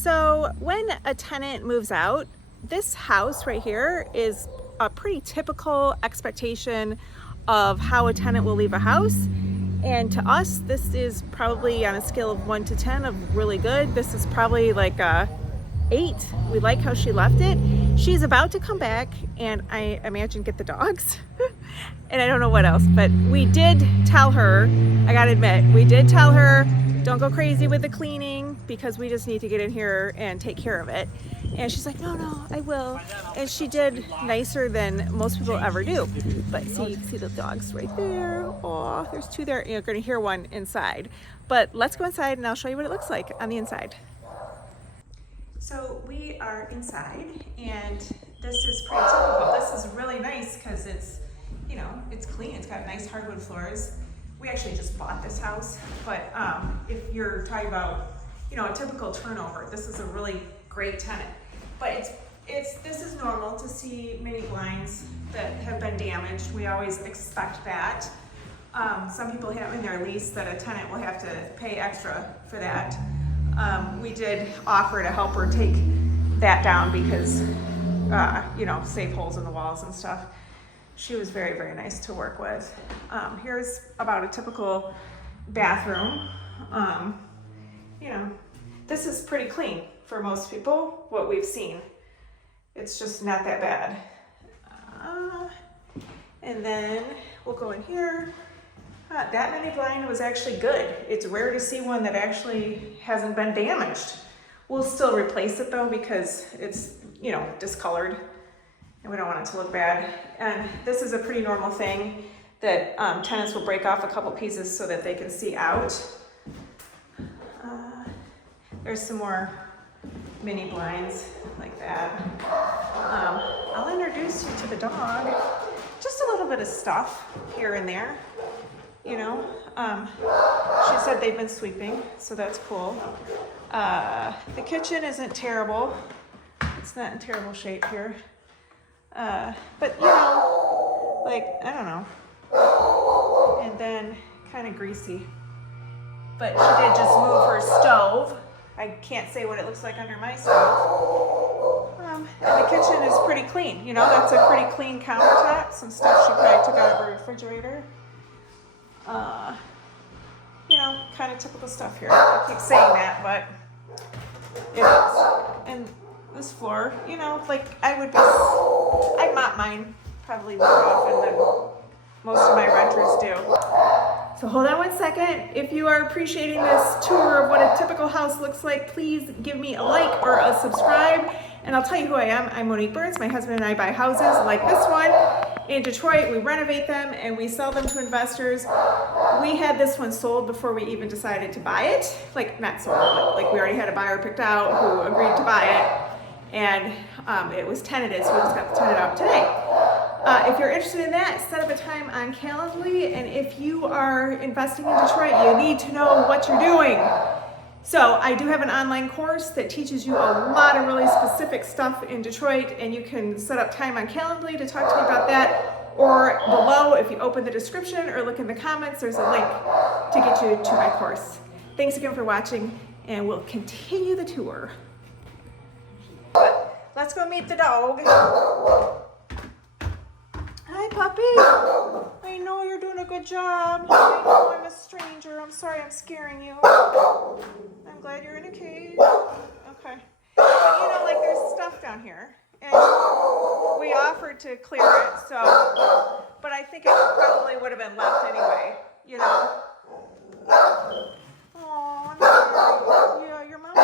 So when a tenant moves out, this house right here is a pretty typical expectation of how a tenant will leave a house. And to us, this is probably on a scale of 1 to 10 of really good. This is probably like a 8. We like how she left it. She's about to come back and I imagine get the dogs. And I don't know what else, but we did tell her, I gotta admit, we did tell her, don't go crazy with the cleaning because we just need to get in here and take care of it. And she's like, no, I will. And she did nicer than most people ever do. But see, you can see the dogs right there. Oh, there's 2 there. You're gonna hear one inside. But let's go inside and I'll show you what it looks like on the inside. So we are inside and this is pretty typical. This is really nice because it's, you know, it's clean. It's got nice hardwood floors. We actually just bought this house, but if you're talking about, you know, a typical turnover, this is a really great tenant. But this is normal to see mini blinds that have been damaged. We always expect that. Some people have in their lease that a tenant will have to pay extra for that. We did offer to help her take that down because, you know, save holes in the walls and stuff. She was very, very nice to work with. Here's about a typical bathroom. You know, this is pretty clean for most people, what we've seen. It's just not that bad. And then we'll go in here. That mini blind was actually good. It's rare to see one that actually hasn't been damaged. We'll still replace it though because it's, you know, discolored and we don't want it to look bad. And this is a pretty normal thing that tenants will break off a couple pieces so that they can see out. There's some more mini blinds like that. I'll introduce you to the dog. Just a little bit of stuff here and there. You know, she said they've been sweeping, so that's cool. The kitchen isn't terrible. It's not in terrible shape here. But you know, like, I don't know. And then kind of greasy. But she did just move her stove. I can't say what it looks like under my stove. And the kitchen is pretty clean. You know, that's a pretty clean countertop. Some stuff she probably took out of her refrigerator. You know, kind of typical stuff here. I keep saying that, but it is. And this floor, you know, like I mop mine probably more often than most of my renters do. So hold on 1 second. If you are appreciating this tour of what a typical house looks like, please give me a like or a subscribe. And I'll tell you who I am. I'm Monique Burns. My husband and I buy houses like this one in Detroit. We renovate them and we sell them to investors. We had this one sold before we even decided to buy it. Like, not sold, but like we already had a buyer picked out who agreed to buy it. And it was tenanted, so we just got the tenant out today. If you're interested in that, set up a time on Calendly. And if you are investing in Detroit, you need to know what you're doing. So I do have an online course that teaches you a lot of really specific stuff in Detroit, and you can set up time on Calendly to talk to me about that. Or below, if you open the description or look in the comments, there's a link to get you to my course. Thanks again for watching, and we'll continue the tour. But let's go meet the dog. Hi, puppy. I know you're doing a good job. I know I'm a stranger. I'm sorry I'm scaring you. I'm glad you're in a cage. Okay. But you know, like there's stuff down here. And we offered to clear it, so, but I think it probably would have been left anyway, you know? Oh, no. Yeah, your mom.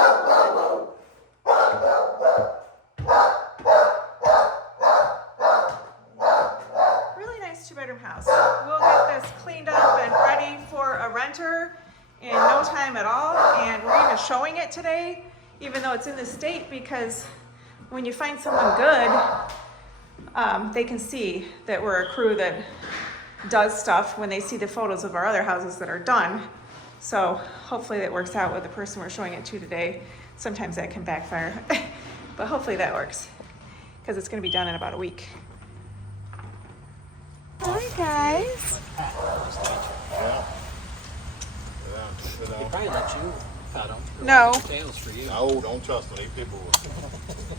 Really nice 2-bedroom house. We'll get this cleaned up and ready for a renter in no time at all. And we're even showing it today, even though it's in the state, because when you find someone good, they can see that we're a crew that does stuff when they see the photos of our other houses that are done. So hopefully that works out with the person we're showing it to today. Sometimes that can backfire, but hopefully that works because it's going to be done in about a week. Hi guys. They probably let you cut them. No. Tails for you. No, don't trust them. These people will